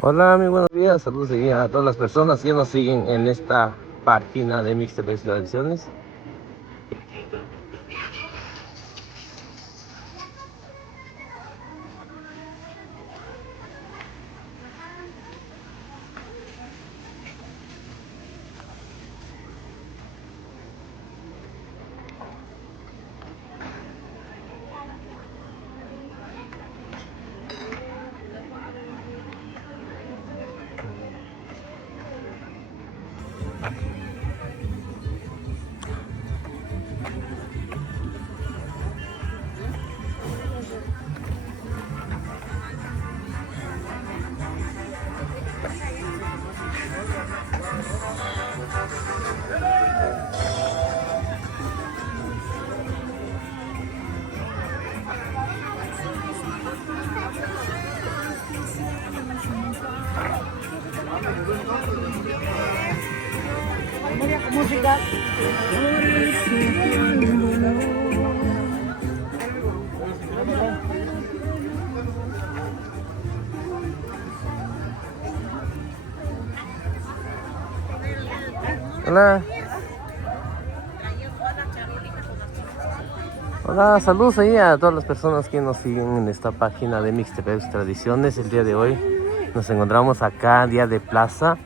Hola, muy buenos días, saludos aquí a todas las personas que nos siguen en esta página de Mixtapes Tradiciones. Música. Hola. Hola, saludos ahí a todas las personas que nos siguen en esta página de Mixtapes Tradiciones. El día de hoy nos encontramos acá, día de plaza,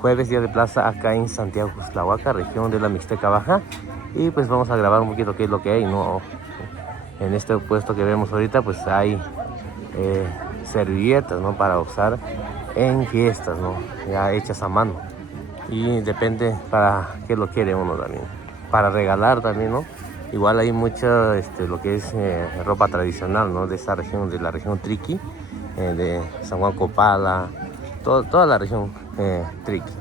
jueves día de plaza acá en Santiago Cuxtlahuaca, región de la Mixteca Baja. Y pues vamos a grabar un poquito qué es lo que hay, ¿no? En este puesto que vemos ahorita pues hay servilletas, ¿no? Para usar en fiestas, ¿no? Ya hechas a mano. Y depende para qué lo quiere uno también. Para regalar también, ¿no? Igual hay mucha, lo que es ropa tradicional, ¿no? De esta región, de la región Triqui, de San Juan Copala, toda la región Triqui.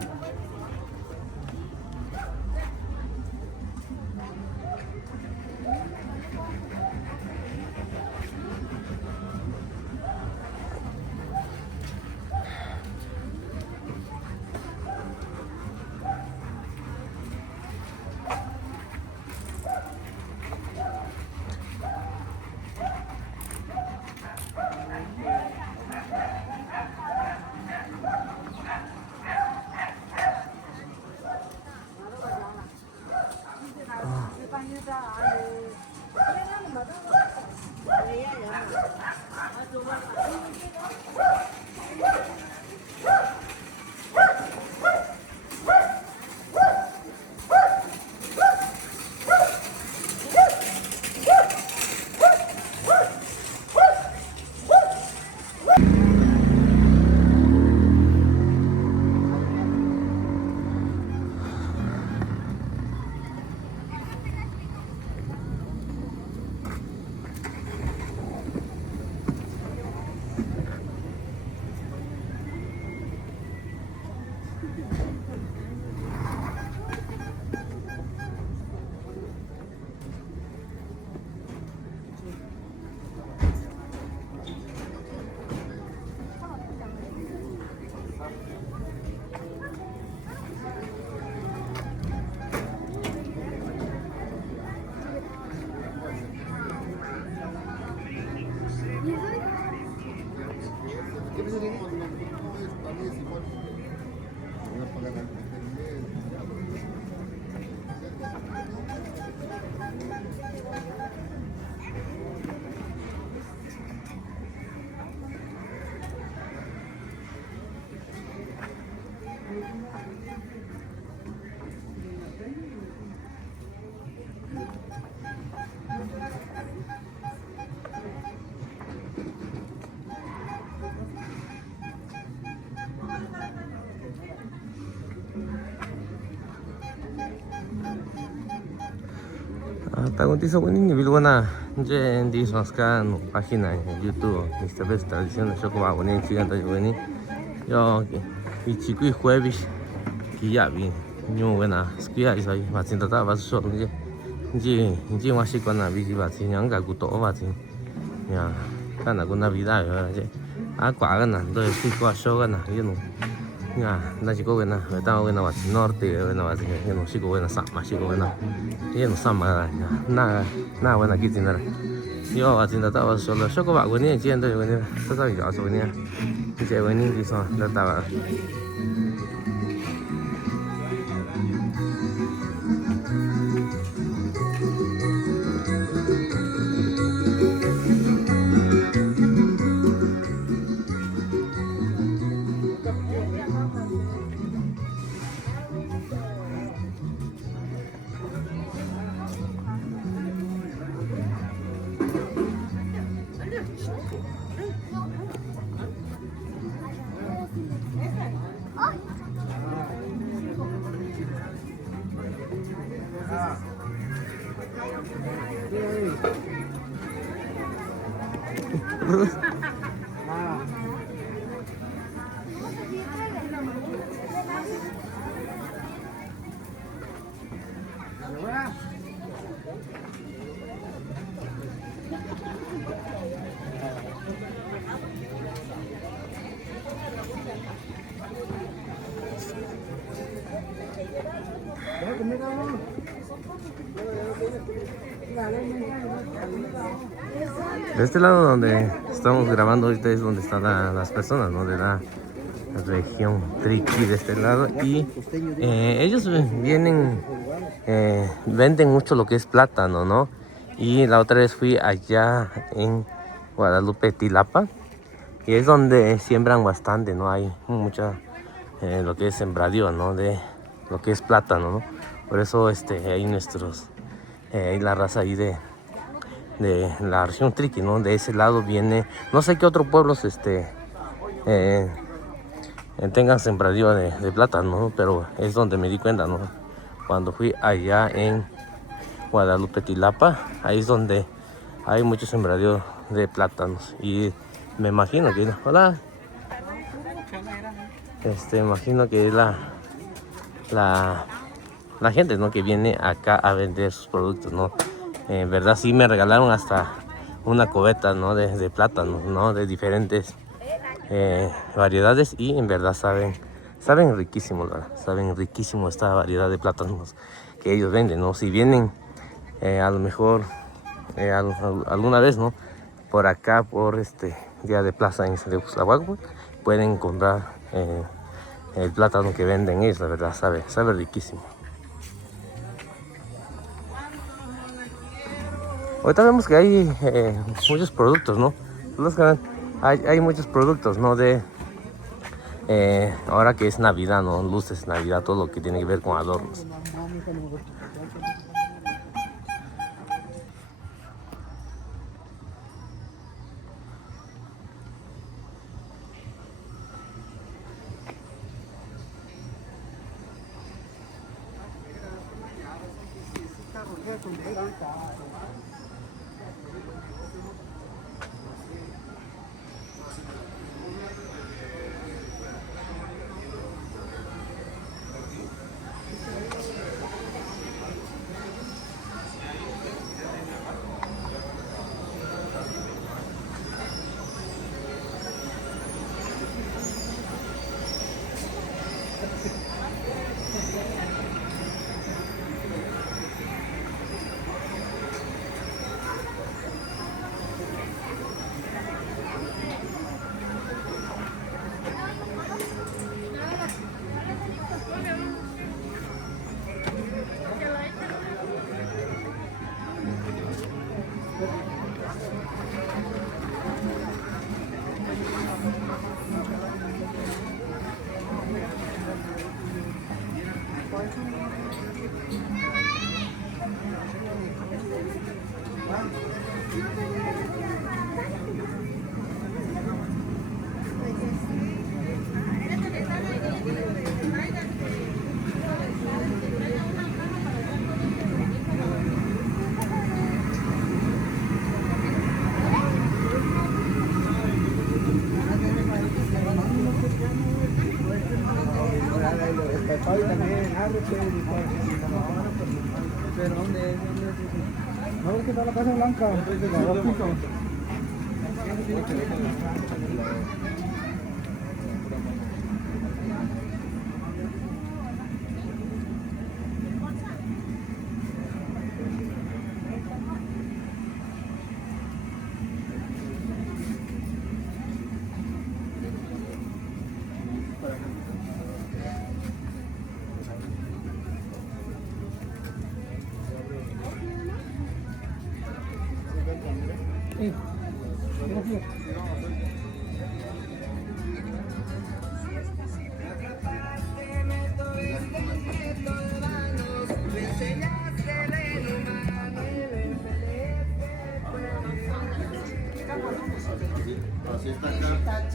Taguntiso wini bilwana je di soska no página en YouTube Mixtapes Tradiciones yo como abonné chiganta yo vení yo y chico y jueves que ya vi yo buena skia is ahí va sin tata va so je wa shi quan na vi va sin yang ga gu to va sin ya kana con navidad je a quả cái nào tôi xin qua show cái nào you know ya na chico buena está buena va norte buena va you know chico buena sama chico buena y no sama na buena aquí tiene yo haciendo estaba solo yo como hago ni siendo yo ni está yo hago ni que bueno ni eso no estaba De este lado donde estamos grabando ahorita es donde están las personas, ¿no? De la región Triqui de este lado y ellos vienen, venden mucho lo que es plátano, ¿no? Y la otra vez fui allá en Guadalupe, Tilapa, y es donde siembran bastante, ¿no? Hay mucha, lo que es sembradío, ¿no? De lo que es plátano, ¿no? Por eso hay nuestros, hay la raza ahí de la región Triqui, ¿no? De ese lado viene, no sé qué otros pueblos tengan sembradío de plátano, ¿no? Pero es donde me di cuenta, ¿no? Cuando fui allá en Guadalupe, Tilapa, ahí es donde hay mucho sembradío de plátanos y me imagino que, hola, imagino que la gente, ¿no? Que viene acá a vender sus productos, ¿no? En verdad sí me regalaron hasta una cubeta, ¿no? de plátanos, ¿no? De diferentes variedades y en verdad saben riquísimo, ¿verdad? Saben riquísimo esta variedad de plátanos que ellos venden, ¿no? Si vienen a lo mejor alguna vez, ¿no? Por acá, por día de plaza en Xlahuac, pueden encontrar el plátano que venden ellos, la verdad, sabe riquísimo. Ahorita vemos que hay muchos productos, ¿no? Hay muchos productos, ¿no? De ahora que es Navidad, ¿no? Luces, Navidad, todo lo que tiene que ver con adornos. Pero ¿dónde? No, es que está la Casa Blanca.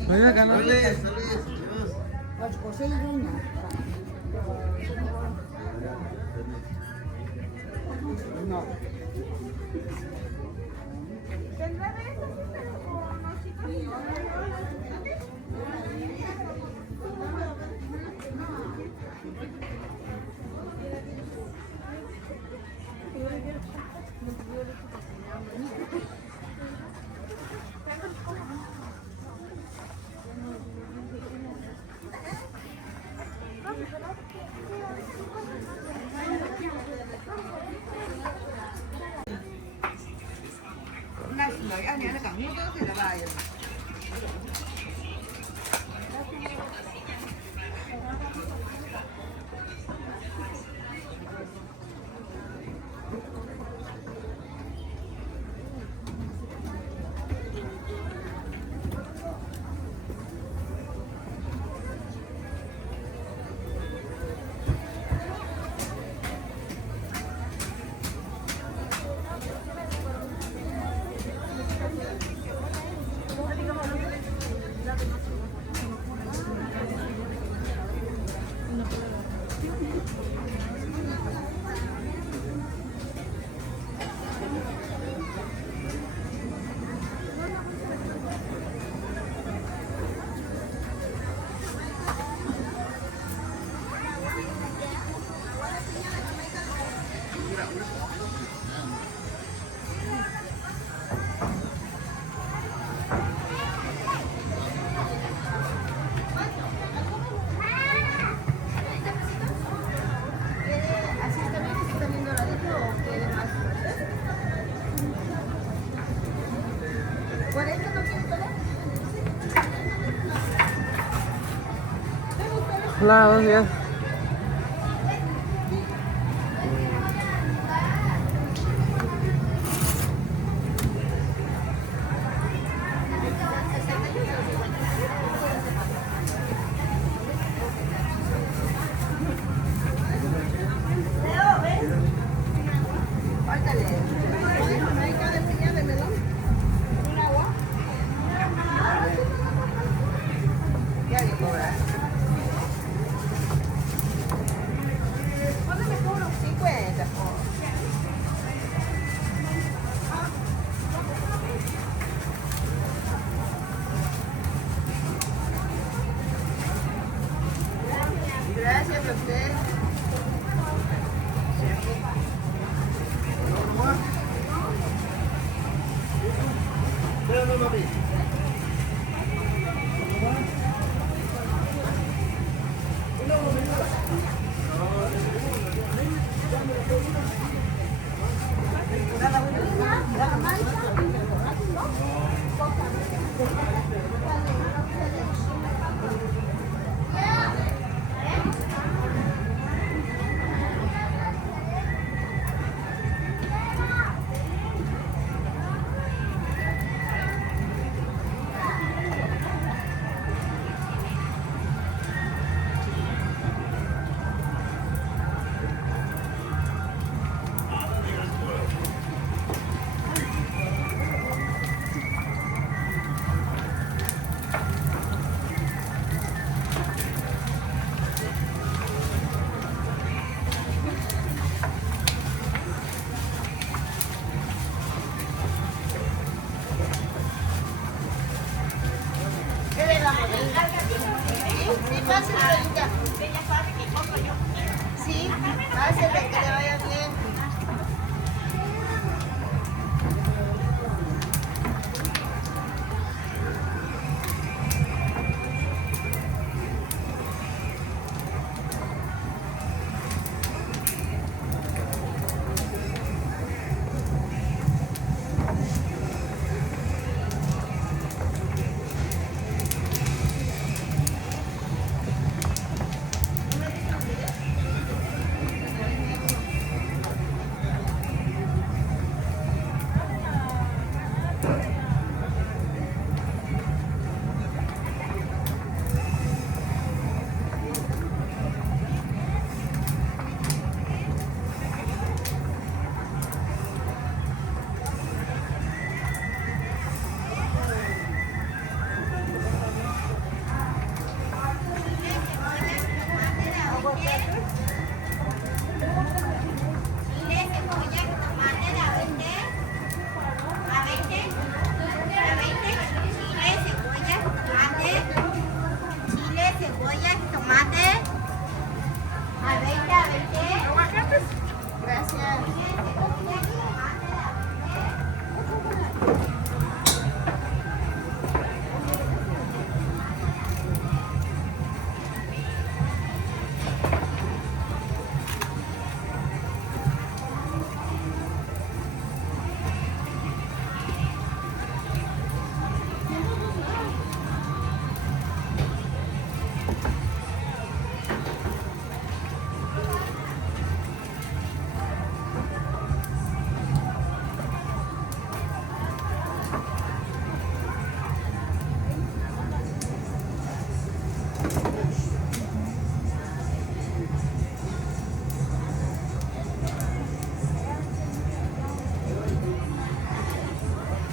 Mira, canal. No. Lời anh này nó cặn nước thì là bài rồi. Hola, buenos días. Gracias a usted. Sí, pásale, Lolita. Ella sabe que compro yo. Sí, pásale, que le vaya bien.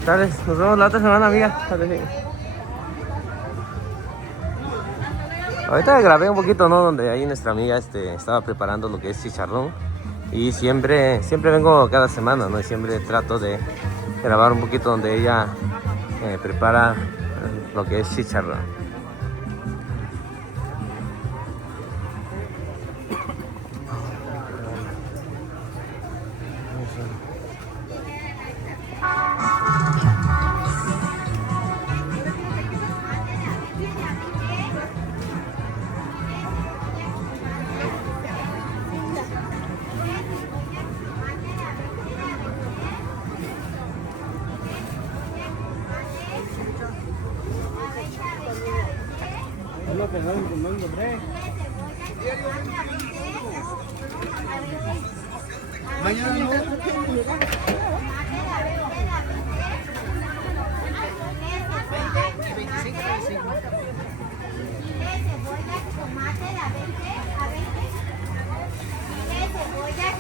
Dale, nos vemos la otra semana, amiga. Dale, sí. Ahorita grabé un poquito, ¿no? Donde ahí nuestra amiga estaba preparando lo que es chicharrón. Y siempre vengo cada semana, ¿no? Y siempre trato de grabar un poquito donde ella prepara lo que es chicharrón. Mañana no.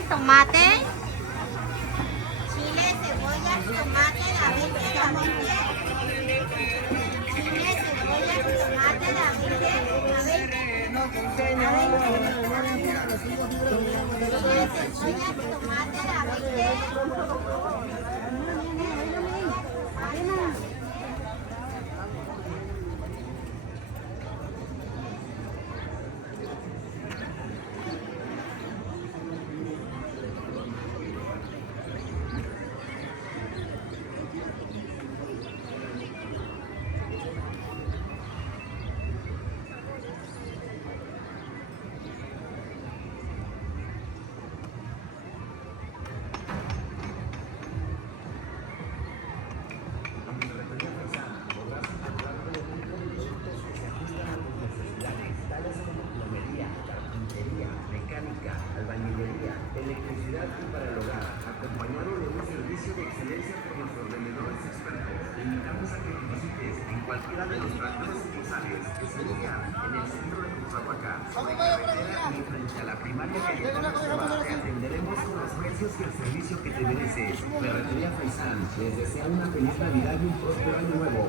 Tomate, chile, cebolla, tomate, a 20, chile, cebolla, tomate, a 20, albañilería, electricidad y para el hogar, acompañado de un servicio de excelencia por nuestros vendedores expertos. Te invitamos a que nos visites en cualquiera de nuestras tres sucursales, que serían en el centro de Cozahuacán, sobre carretera y frente a la primaria que te atenderemos con los precios y el servicio que te mereces. Ferretería Faisán les desea una feliz Navidad y un próspero año nuevo.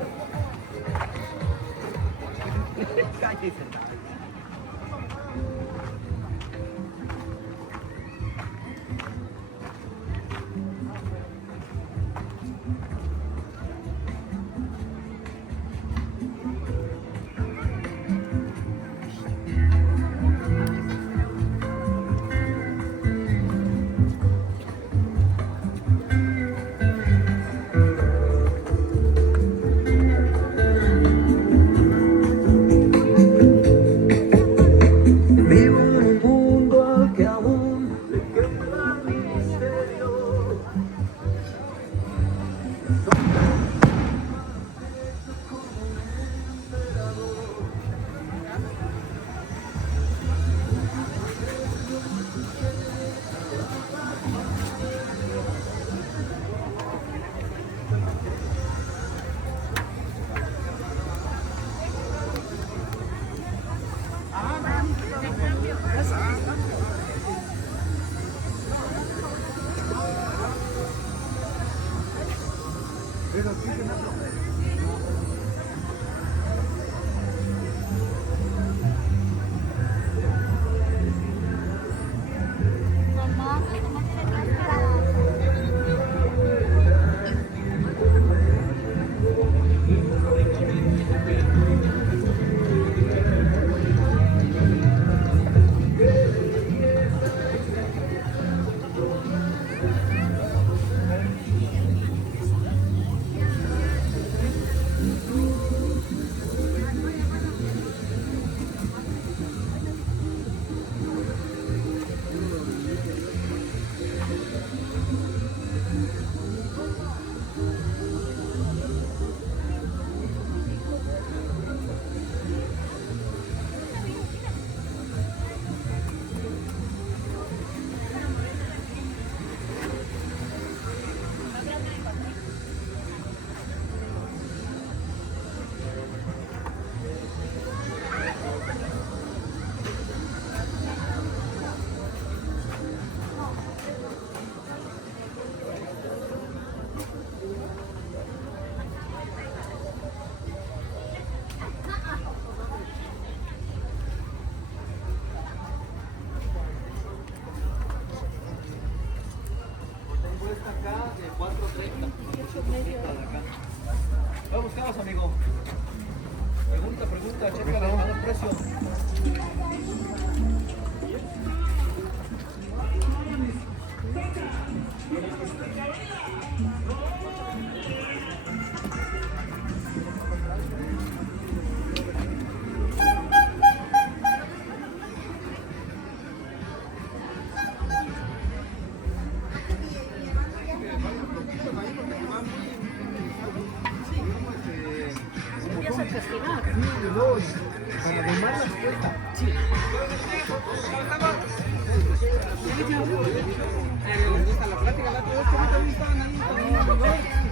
ahorita, chécale, el precio.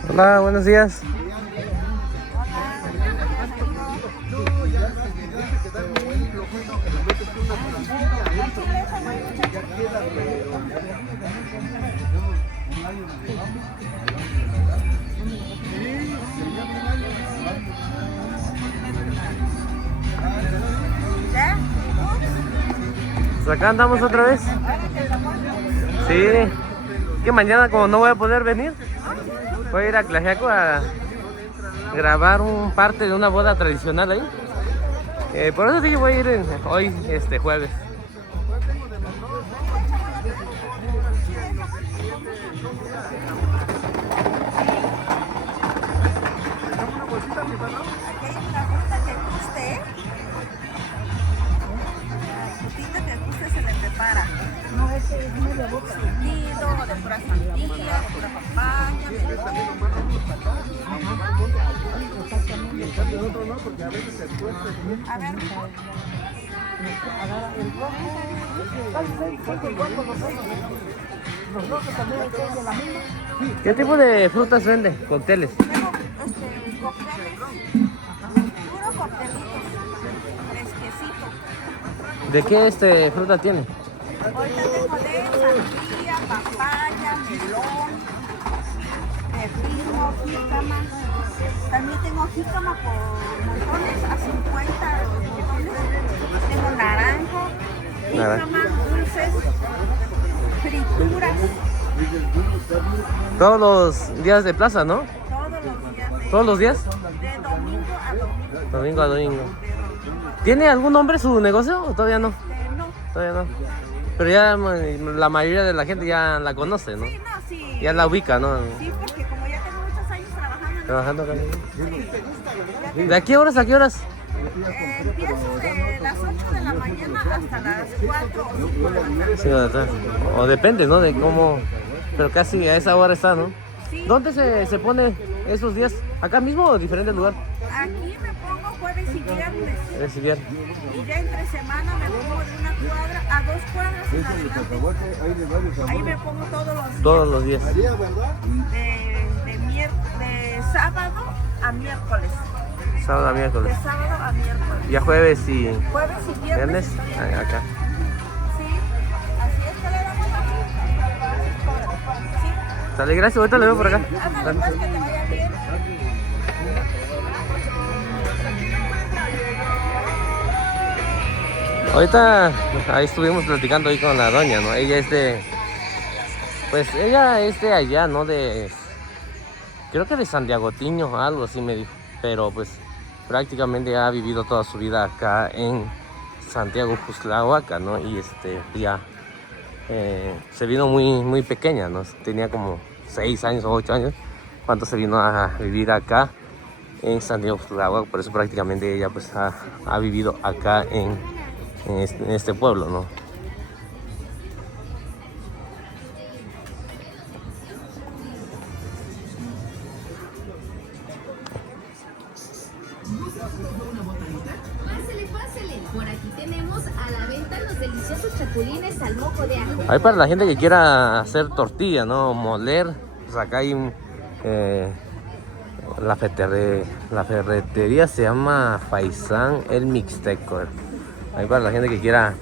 Hola, buenos días. Pues acá andamos otra vez. Sí. Que mañana como no voy a poder venir, voy a ir a Tlaxiaco a grabar un parte de una boda tradicional ahí. Por eso sí que voy a ir hoy, jueves. Surtido, de pura sandía, de pura papaya, a ver, ¿Qué tipo de frutas vende? Cócteles. tengo cócteles, puro coctelitos, fresquecito. ¿De qué fruta tiene? Ahorita tengo de sandía, papaya, melón, pepino, jícama. También tengo jícama por montones, a 50 los montones. Tengo naranjo, jícama, dulces, frituras, Todos los días de plaza, ¿no? todos los días. ¿Todos los días? De domingo a domingo. Domingo a domingo. ¿Tiene algún nombre su negocio o todavía no? No. Todavía no. Pero ya la mayoría de la gente ya la conoce, ¿no? Sí, no, sí. Ya la ubica, ¿no? Sí, porque como ya tengo muchos años trabajando en Trabajando acá. sí. ¿De a qué horas a qué horas? Empiezo de las 8 de la mañana hasta las 4 o 5 de la tarde. Sí, atrás. O depende, ¿no? De cómo. Pero casi a esa hora está, ¿no? Sí. ¿Dónde se pone esos días? ¿Acá mismo o en diferente lugar? Aquí me pongo jueves y viernes. Es viernes. Y ya entre semana me pongo de una cuadra a 2 cuadras en adelante. Ahí me pongo todos los días. Todos los días. De sábado a miércoles. Sábado a miércoles. De sábado a miércoles. Ya jueves y Jueves y viernes. viernes. estoy aquí. Acá. Sí, así es que le damos aquí. Sí. Sale, gracias. Ahorita le veo por acá. Ándale, pues, que te vaya bien. Ahorita ahí estuvimos platicando ahí con la doña, ¿no? Ella es de... Pues ella es de allá, ¿no? Creo que de Santiago Tiño, algo así me dijo. Pero pues prácticamente ha vivido toda su vida acá en Santiago Cuxtlahuaca, ¿no? Y ya se vino muy pequeña, ¿no? Tenía como 6 años o 8 años cuando se vino a vivir acá en Santiago Cuxtlahuaca. Por eso prácticamente ella pues ha vivido acá en este pueblo, ¿no? Pásele, por aquí tenemos a la venta los deliciosos chapulines al mojo de ajo. Ahí para la gente que quiera hacer tortilla, ¿no? Moler, pues acá hay la ferretería se llama Faisán El Mixteco. Ahí para la gente que quiera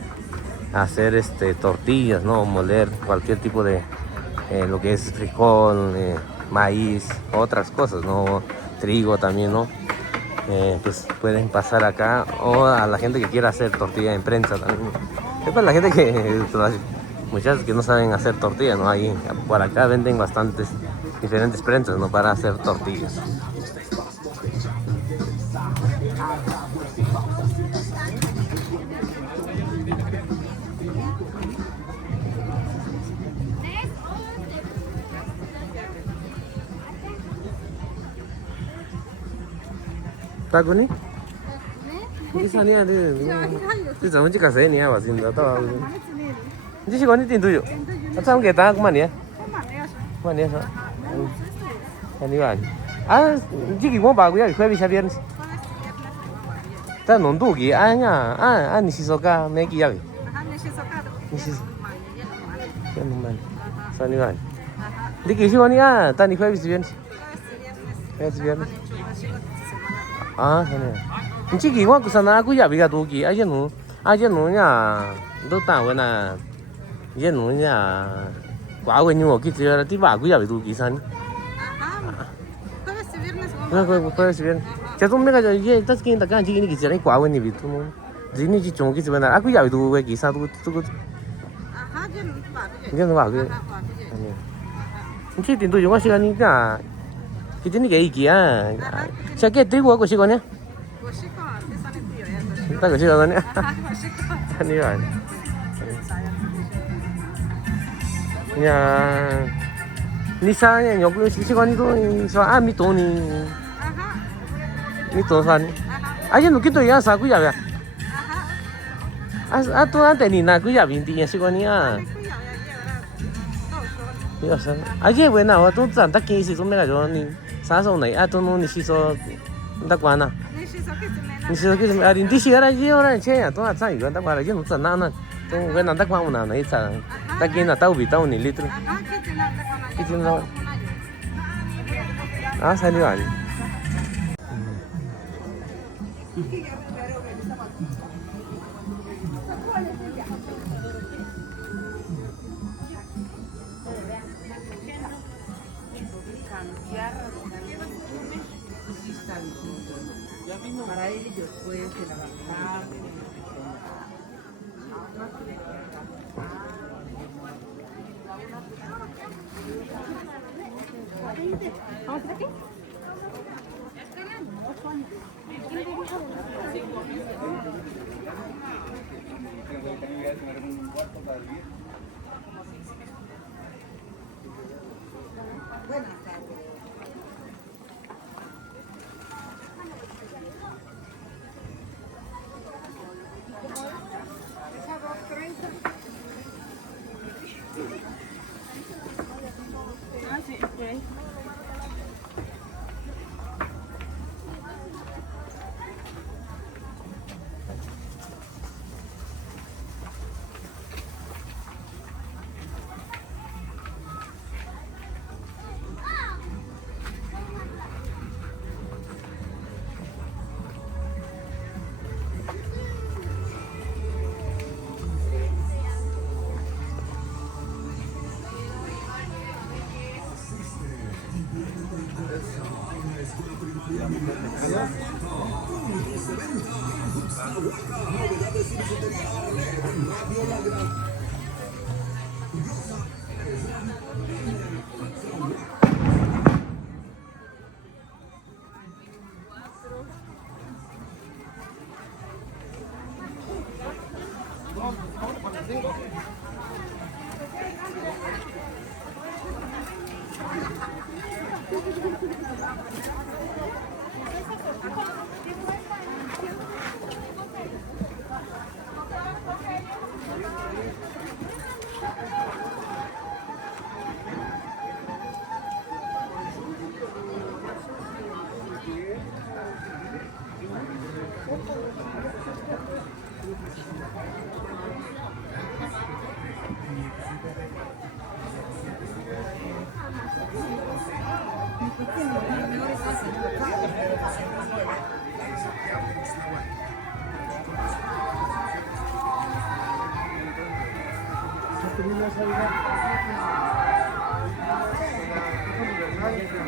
hacer tortillas, ¿no? Moler cualquier tipo de lo que es frijol, maíz, otras cosas, ¿no? Trigo también, ¿no? Pues pueden pasar acá, o a la gente que quiera hacer tortilla en prensa también. Es para la gente que muchachos que no saben hacer tortilla, ¿no? Ahí por acá venden bastantes diferentes prensas, ¿no? Para hacer tortillas. Takuni? 네? Ini sana ada. 아니라요. Itu zaman jika saya ni apa sih? Tak tahu. 많이 쓰네. Ini sih kau ni tindu yuk. Atau kita kemana ya? 그만 내야죠. Mana ya? 너무 쓸쓸해. Ini kan. Ah, jiki mau bagus ya. Kau bisa biar. Tak nonton lagi. Ah, ni sih suka neki ya. 한번 시속하도 Ni sih. 많이 Yang mana? Sana kan. Diki sih kau ni ah. Tak ni kau bisa biar. Bisa biar. Ah, sana. Jiki mau kesana aku ya biar tu lagi. Aja nu nya.都打完了。也弄呀。Quá quên nhưng mà cái gì thì bà cứ giờ bị tụi kỳ san. Quay về Chắc tôi mấy cái gì tất nhiên tất cả những cái gì này quá quên bị tụi nó. Gì này chỉ trồng cái gì vậy à? Cứ giờ bị tụi kỳ san tụi. Cái nó bảo cái. Cái tiền tôi dùng cái 시간이 cả. Cái tiền cái gì à? Sao cái tiền của 시간 nhá? Ta cái 시간 nhá. Anh rồi. 야, 니사야 여기 시간이도 저 미도니 미도산. 아니 누기도 야 사구야야. 또 한테 니나 구야 빈디야 시간이야. 이거선. 아니 왜 나와 또 잔다 끼시 좀 내가 저니 사서네. 또 너니 시서 딱 와나.你是个什么啊？你第二个那钱呀，多少钱一个？那话就不那那，都我那那光我那一层，那给那到比到你里头，一斤多，啊，300. Para ellos pueden trabajar. ¿Vamos aquí? Buenas tardes.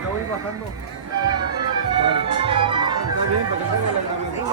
Voy bajando. Está bien, para que salga la grabación.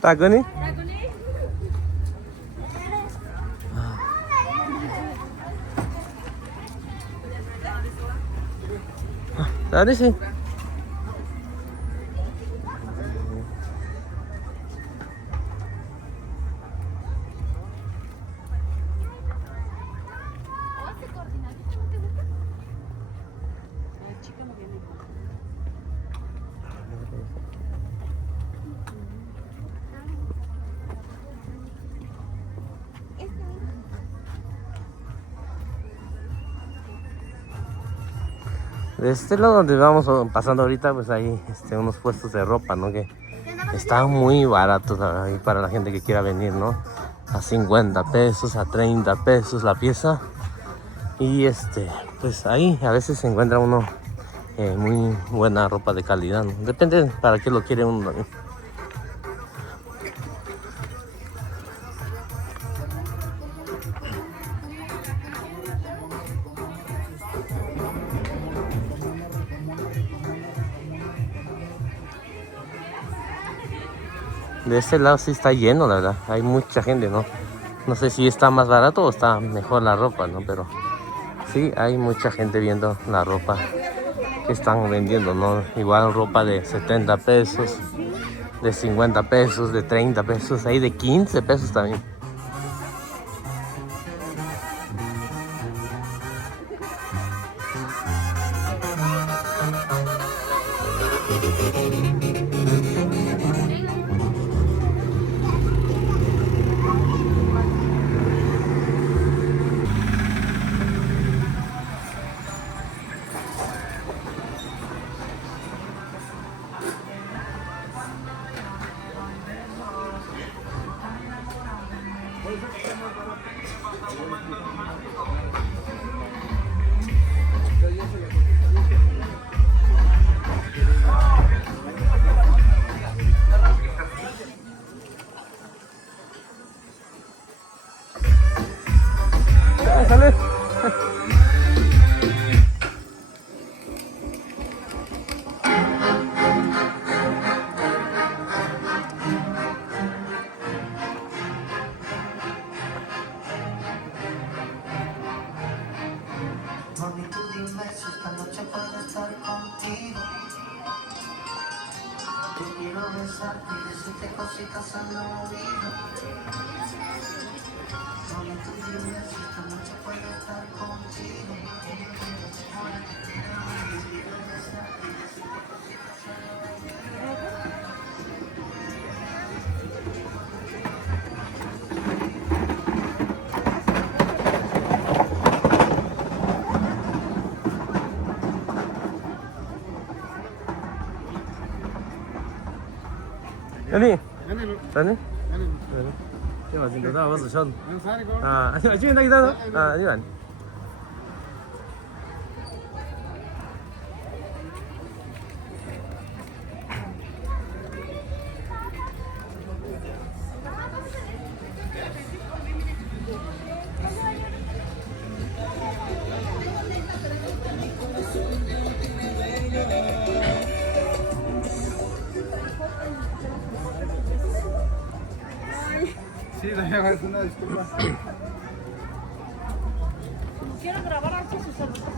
Takuni? Tadi sih. De este lado donde vamos pasando ahorita, pues hay unos puestos de ropa, ¿no? Que están muy baratos ahí para la gente que quiera venir, ¿no? A 50 pesos, a 30 pesos la pieza. Y pues ahí a veces se encuentra uno muy buena ropa de calidad, ¿no? Depende para qué lo quiere uno, ¿no? De este lado sí está lleno, la verdad. Hay mucha gente, ¿no? No sé si está más barato o está mejor la ropa, ¿no? Pero sí, hay mucha gente viendo la ropa que están vendiendo, ¿no? Igual ropa de 70 pesos, de 50 pesos, de 30 pesos, hay de 15 pesos también. Sale. Mami, tú dime si esta noche puedo estar contigo. Yo quiero besarte y decirte cositas al oído. Mami, tú dime si esta noche puedo estar contigo. 연희, 아니로. 연희? 아니로. 제가 지금 나 와서 전. 사리고. 아, 아니, 지금 나 기다려. 아, 아니, 아니. Sí, dale, es una disculpa. Quiero grabar aquí su celular.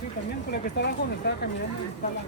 Sí, también por la que está abajo donde estaba caminando está la...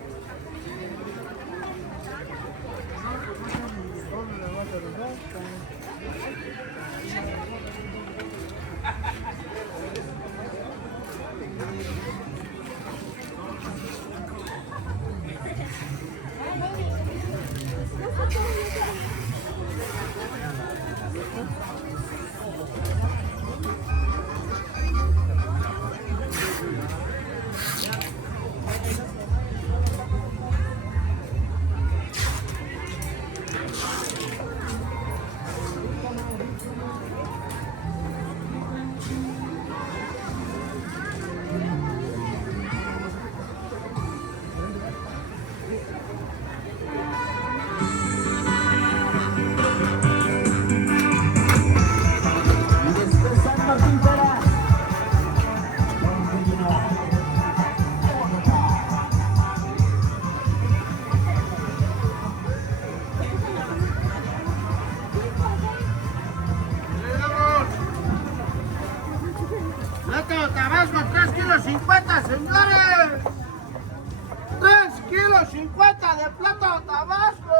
¡Plátano Tabasco, 3 kilos 50, señores! 3 kilos 50 de plátano Tabasco.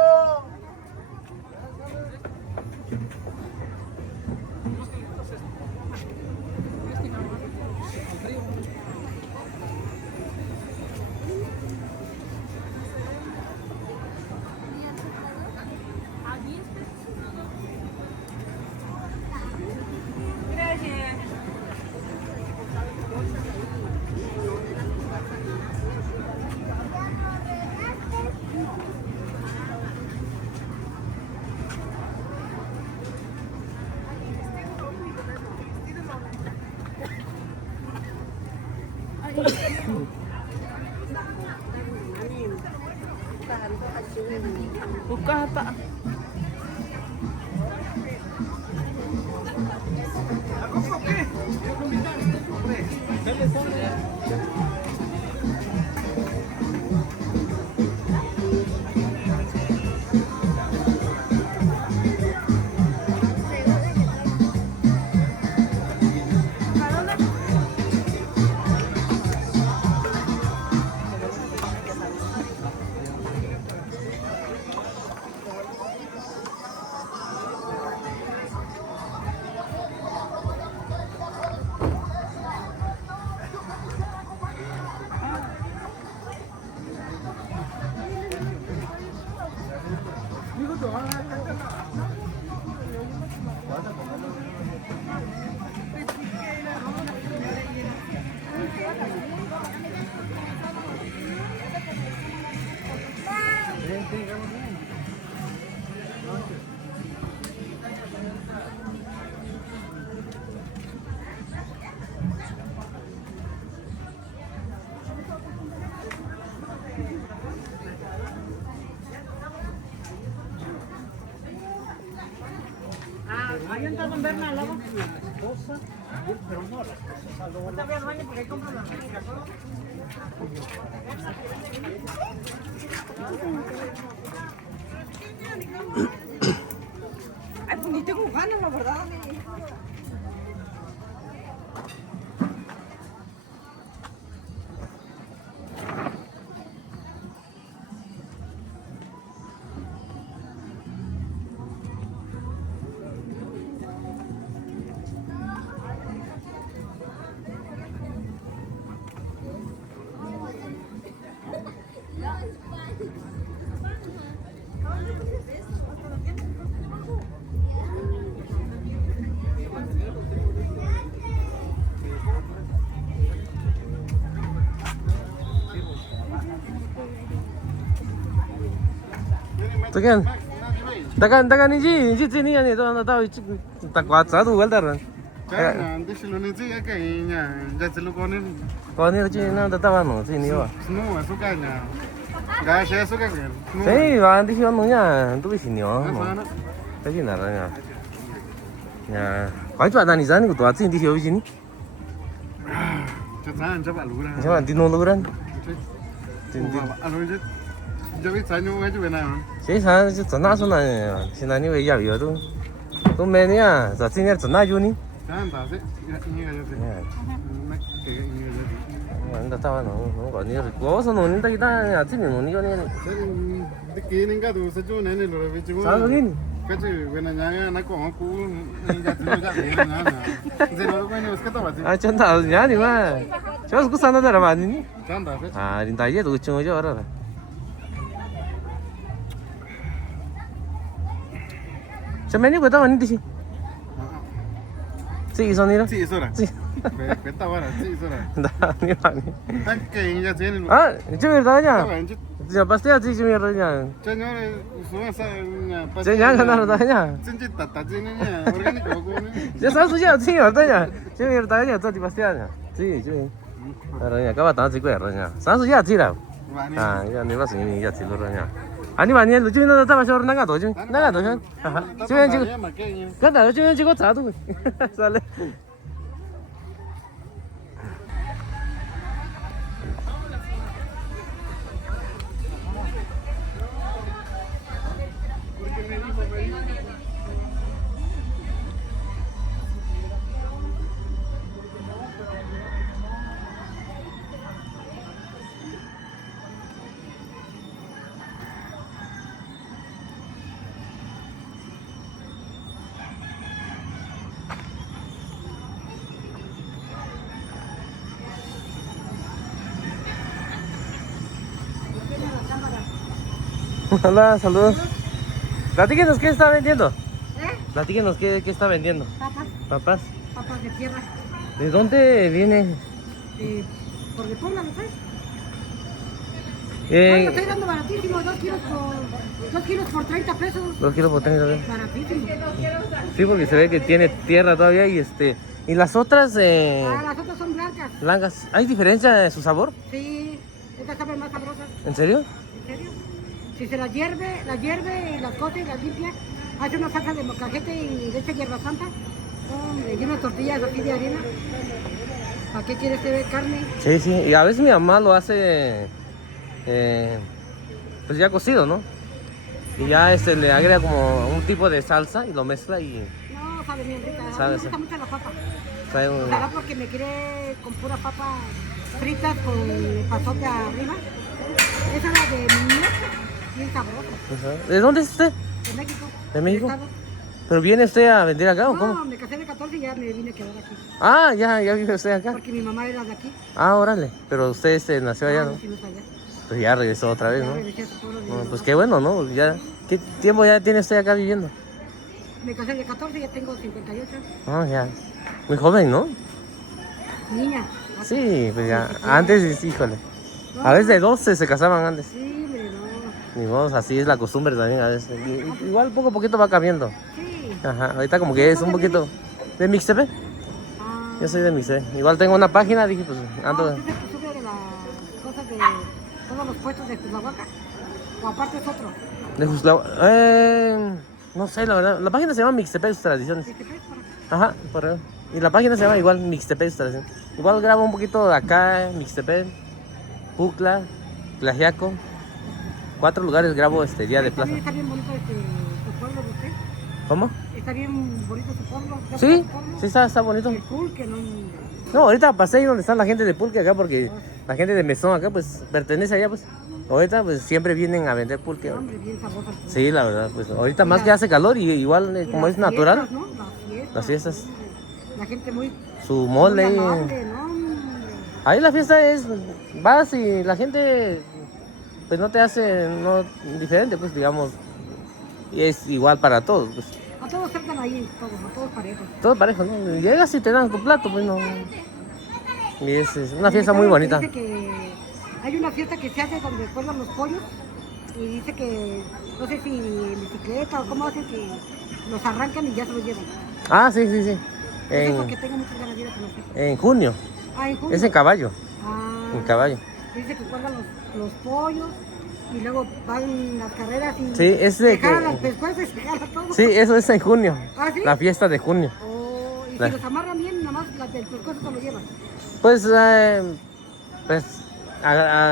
Buka hata. Ahí entrado en verme al lado. La esposa, pero no, la esposa. Ahorita voy al baño porque ahí compro las cosas. Ay, pues ni tengo ganas, la verdad. Tekan. Tekan ini sini ni tu anda tahu tak kuat satu welder. Jangan, di sini sih ya kayaknya jadi lu konin. Kau ni macam mana tak tahu anu sini wah. Semua sukanya. Gak saya suka kan. Sini wah di sini anunya tu di sini oh. Sana. Di sini ada ya. Ya, kau cuba tanya sana tu asyik di sini. Jangan coba lu lah. Jangan di noluran. Anu je. Jadi saya aja benar. Sini sana真拿出来，现在你为要有都没呢呀，这今年真拿有呢。 Jangan tak sih. Ini aja sih. Nak kayak ini aja sih. anda tahu anu, kau ni, kau sana ni tak kita ya sini ni kau ni. Jadi dikini enggak tuh sejuh nenek lu lebih cuma. Sama begini. Kecil, benarnya anak aku ini jadi juga benarnya. Jadi orang ini usah tahu sih. 아, 전다 아니야, 니 마. 저 그 산다 라 아니니? Jangan tak sih. 아, 린다 이제 도 좀 저 알아. 저 메뉴 거다 왔니 듯이? 지 이선이라? Sí, eso era. 지. Beta ahora, sí, eso era. 나 아니 아니. Tan que ya tienen. 아, 좀 이러다 Estaba 하냐? en 저 봤어야 지 좀 이러냐. señores, suban esa. 저 양가 나러다 하냐? Sinci tata sini orgánico con. 저 사수야 지 이러다냐? 좀 이러다 하냐? 저 디바스야냐? 지 좀. 알아냐? 까봐 다 지고 알아냐? 사수야 지라. 아, 이거 내 봤으니 이게 지로라냐. 아니 많이 해. 요즘에 너 다시 오늘 나가 도중. 나가 도중. 지금 지금 간다. 요즘에 지금 자도. 살래. Hola, saludos. Platíquenos qué está vendiendo. Platíquenos qué está vendiendo. Papas, Papas. papas de tierra. ¿De dónde viene? Por de Puebla, ¿no sabes? Eh, Estoy dando baratísimo, 2 kilos por 30 pesos. 2 kilos por 30 pesos. Baratísimo. Sí, porque se ve que tiene tierra todavía y y las otras Las otras son blancas. blancas. ¿Hay diferencia de su sabor? Sí, estas saben más sabrosas. ¿En serio? ¿En serio? Si se las hierve y las cose y las limpia, hace una salsa de mocajete y leche hierba santa. Hombre, y unas tortillas así de harina. ¿Para qué quieres que ve carne? Sí, sí. Y a veces mi mamá lo hace pues ya cocido, ¿no? Y ya le agrega como un tipo de salsa y lo mezcla y No, sabe bien rica. A mí Sabe, me sí. gusta mucho la papa. sabe un... Será porque me quiere con pura papa fritas con el pasote arriba. Esa es la de mi nieto, bien sabrosa. ¿De dónde es usted? De México. ¿De México? del estado. ¿Pero viene usted a vender acá o No, cómo? me casé de 14 y ya me vine a quedar aquí. Ah, ya vive usted acá. Porque mi mamá era de aquí. Ah, órale. Pero usted nació allá, ¿no? Sí, no está allá. Pues ya regresó otra vez, Ya ¿no? regresé a su pueblo de Bueno, mi pues mamá. qué bueno, ¿no? Ya, ¿qué tiempo ya tiene usted acá viviendo? Me casé de 14 y ya tengo 58. Ah, ya. Muy joven, ¿no? Niña. Sí, pues ya. Antes, híjole. A veces de 12 se casaban antes. Sí, hombre, no. Ni modo, así es la costumbre también a veces. Igual poco a poquito va cambiando. Sí. Ajá, ahorita como que es un poquito... ¿De Mixtepe? Ah, Yo soy de Mixtepe. Igual tengo una página, dije, pues ando... ¿usted se sube de las cosas de todos los puestos de Cuernavaca? ¿O aparte es otro? De Juslao. No sé, la verdad. La página se llama Mixtepec Tradiciones. ¿Qué te crees? Para- Ajá, por ahí. Y la página se llama igual Mixtepec Tradiciones. Igual grabo un poquito de acá, Mixtepec, Pucla, Tlaxiaco. 4 lugares grabo día de plaza. También está bien bonito su pueblo de usted. ¿Cómo? Está bien bonito su pueblo. ¿Ya Sí, fue a su pueblo? sí está bonito. El pulque, no. No, ahorita pasé ahí donde está la gente de Pulque acá porque la gente de Mesón acá pues pertenece allá pues. Ahorita pues siempre vienen a vender pulque. Hombre, bien sabroso el pulque. Sí, la verdad, pues ahorita más que hace calor y igual Y como las es natural, fiestas, ¿no? las fiestas, La gente muy, su muy mole. amable, ¿no? Hombre. Ahí la fiesta es, vas y la gente pues no te hace no diferente pues digamos, y es igual para todos pues. A todos cercan ahí, todos, a todos parejos. Todo parejo, ¿no? Llegas y te dan tu plato, pues no. Y es una fiesta muy bonita. Dice que hay una fiesta que se hace donde cuelgan los pollos y dice que, no sé si en bicicleta o cómo hacen que los arrancan y ya se los llevan. Ah, sí, sí, sí. Es eso que tengo muchas ganas de ir a conocer. En junio. Ah, en junio. Es en caballo. Ah, En caballo. dice que cuelgan los pollos y luego van las carreras y Sí, es de se jalan que- las pescuezas, se jala todo. Sí, eso es en junio. ¿Ah, sí? La fiesta de junio. Oh, y La- si los amarran bien, nada más las del pescuezo se lo llevan. Pues, pues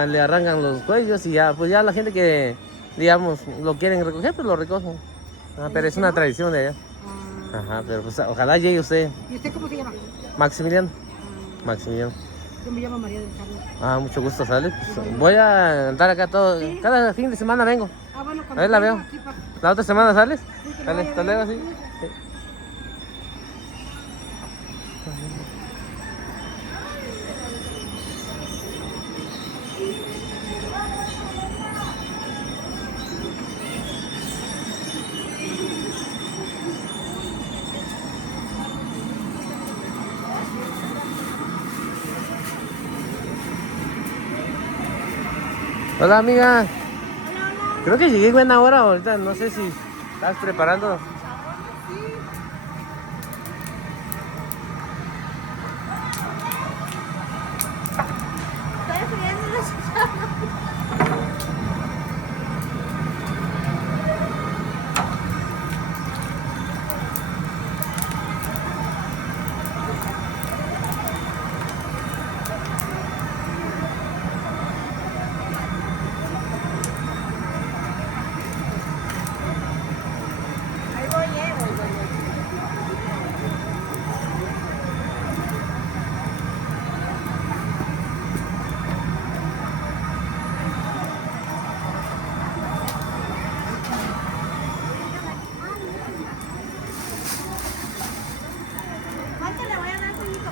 le arrancan los cuellos y ya, pues ya la gente que, digamos, lo quieren recoger, pues lo recogen. Ah, pero es una tradición de allá. Ah, Ajá, pero pues ojalá llegue usted, ¿y usted cómo se llama? Maximiliano. Ah, Maximiliano. yo me llamo María del Carmen. Ah, mucho gusto, ¿sale? Pues, voy a andar acá todo, cada fin de semana vengo. Ah, bueno, A ver, la veo. aquí pasa. ¿La otra semana sales? Sí, que le Sale, vaya hasta bien. luego, sí. Sí. Hola amiga. Creo que llegué buena hora ahorita, no sé si estás preparando. Estoy friendo los ¿Cuánto le voy a dar a su hijo?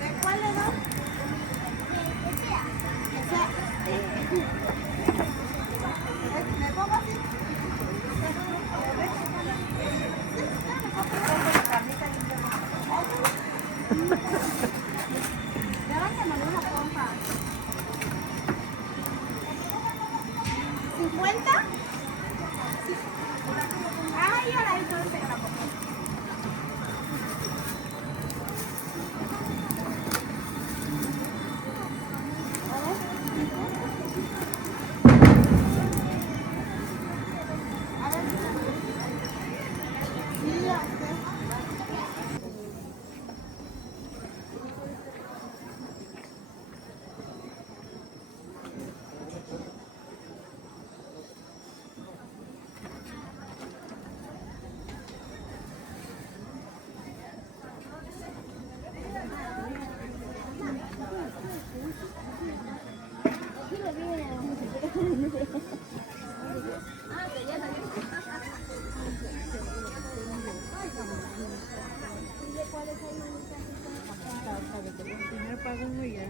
¿De cuál le doy? ¿Me pongo así? Levántame una pompa. ¿50? Ay, ahora entonces la pompa. Primero pago uno y ya.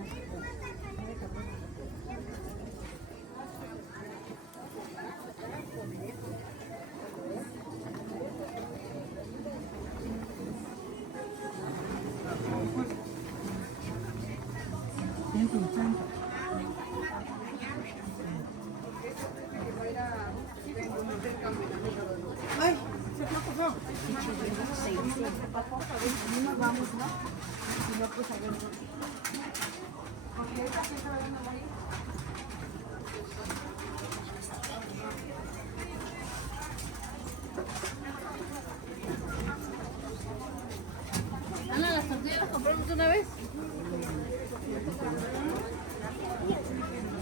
Ay, se fue feo. Nos vamos, ¿no? Si no, pues a ver. Porque esta pieza va a morir. Ana, las tortillas las compramos una vez.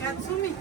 Katsumi.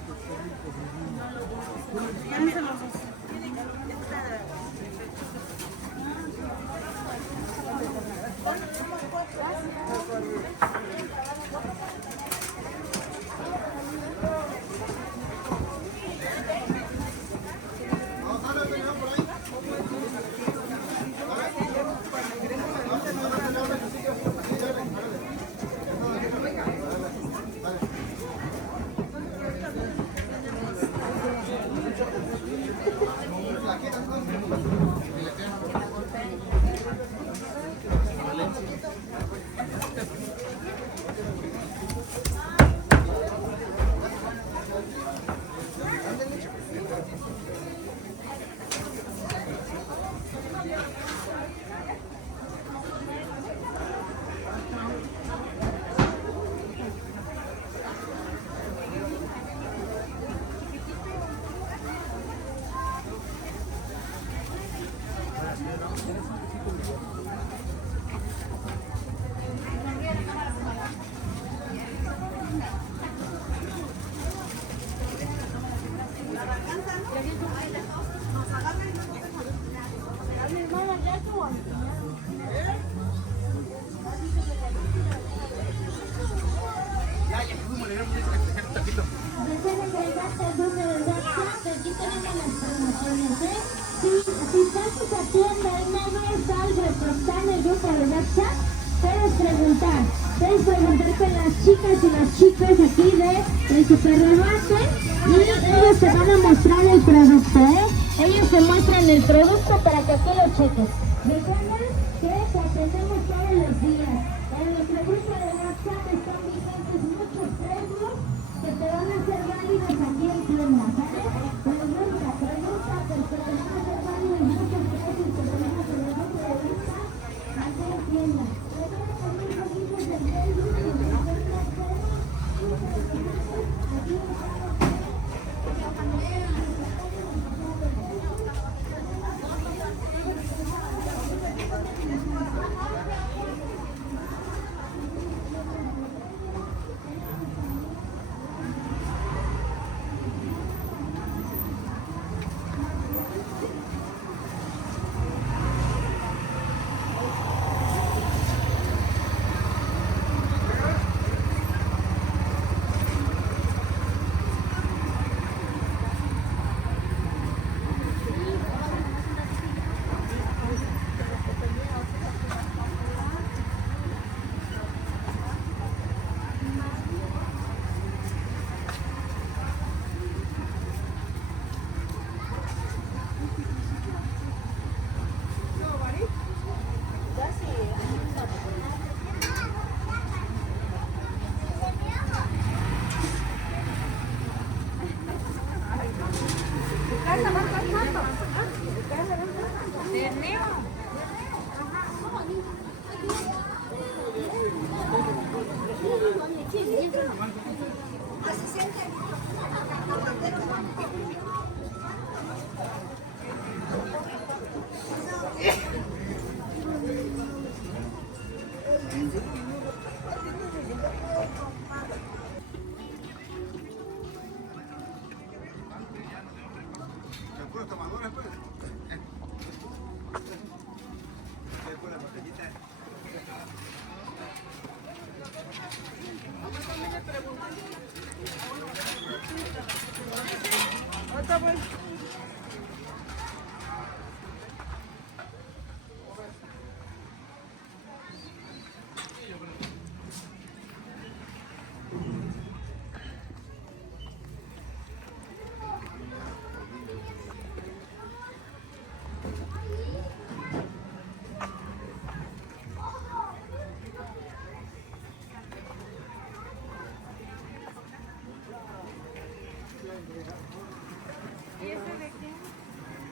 Si pasas a tienda y no ves algo que está en el grupo de WhatsApp, puedes preguntar con las chicas y los chicos aquí del Superrebate y ellos te van a mostrar el producto, Ellos te muestran el producto para que aquí lo cheques. Recuerda que te atendemos todos los días. En nuestro grupo de WhatsApp están vigentes muchos precios que te van a ser válidos aquí en tienda, ¿sabes? Pregunta, porque te van a ser válidos muchos precios que tenemos en el grupo de WhatsApp aquí en tienda. Recuerda también seguirnos en Facebook y en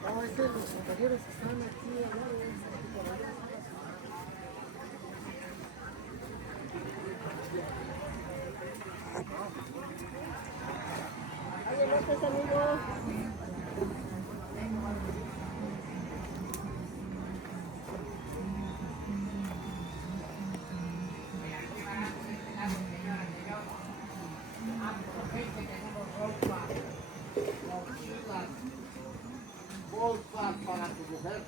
No, es que los compañeros están aquí al lado. Por allá. Oye, no estés, amigo. Bolsas para tu mujer,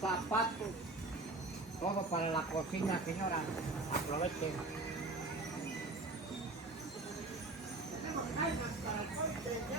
zapatos, todo para la cocina, señora. Aprovechen. Tenemos cargas para el corte, ya